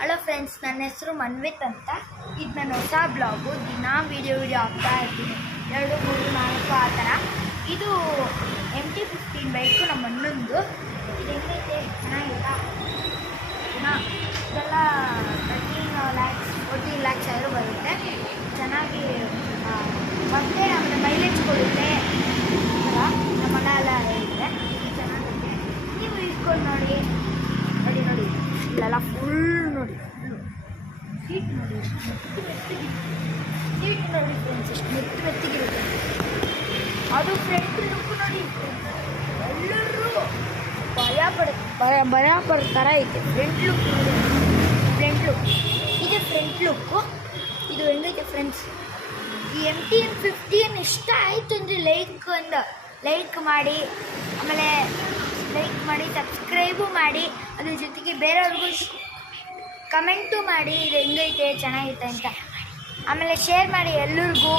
Hello friends, ನನ್ನ ಹೆಸರು ಮನ್ವಿತ್ ಅಂತ. ಇದು ನನ್ನ ಹೊಸ ಬ್ಲಾಗು. ದಿನ ವಿಡಿಯೋ ಹಾಕ್ತಾ ಇರ್ತೀನಿ, 2, 3, 4 ಆ ಥರ. ಇದು MT-15 ಬೈಕು ನಮ್ಮ ಅಣ್ಣಂದು. ಇದು ಹೆಂಗೈತೆ, ಚೆನ್ನಾಗಿಲ್ಲ. ಇದೆಲ್ಲ 14 ಲ್ಯಾಕ್ಸ್ ಆದರೂ ಬರುತ್ತೆ. ಚೆನ್ನಾಗಿ ಮತ್ತೆ ಆಮೇಲೆ ಮೈಲೇಜ್ ಕೊಡುತ್ತೆ. ನಮ್ಮ ಅಣ್ಣ ಎಲ್ಲ ಹೇಳಿದೆ ಚೆನ್ನಾಗಿದೆ. ನೀವು ಇಟ್ಕೊಂಡು ನೋಡಿ ಇಲ್ಲೆಲ್ಲ ಫುಲ್ ನೋಡಿ, ಸೀಟ್ ನೋಡಿ, ಸೀಟ್ ನೋಡಿ ಫ್ರೆಂಡ್ಸ್, ಎಷ್ಟು ಮೆತ್ತಿಗಿರುತ್ತೆ. ಅದು ಫ್ರಂಟ್ ಲುಕ್ ನೋಡಿ, ಎಲ್ಲರೂ ಭಯ ಪಡ್ತಾರ ಐತೆ. ಫ್ರಂಟ್ ಲುಕ್ ನೋಡಿ, ಇದೆ ಫ್ರಂಟ್ ಲುಕ್ಕು. ಇದು ಹೆಂಗೈತೆ ಫ್ರೆಂಡ್ಸ್, ಈ MT-15 ಇಷ್ಟ ಆಯಿತು ಅಂದರೆ ಲೈಕ್ ಮಾಡಿ, ಆಮೇಲೆ ಸಬ್ಸ್ಕ್ರೈಬು ಮಾಡಿ, ಅದ್ರ ಜೊತೆಗೆ ಬೇರೆಯವ್ರಿಗೂ ಕಮೆಂಟು ಮಾಡಿ ಇದು ಹೆಂಗೈತೆ ಚೆನ್ನಾಗೈತೆ ಅಂತ. ಆಮೇಲೆ ಶೇರ್ ಮಾಡಿ ಎಲ್ಲರಿಗೂ.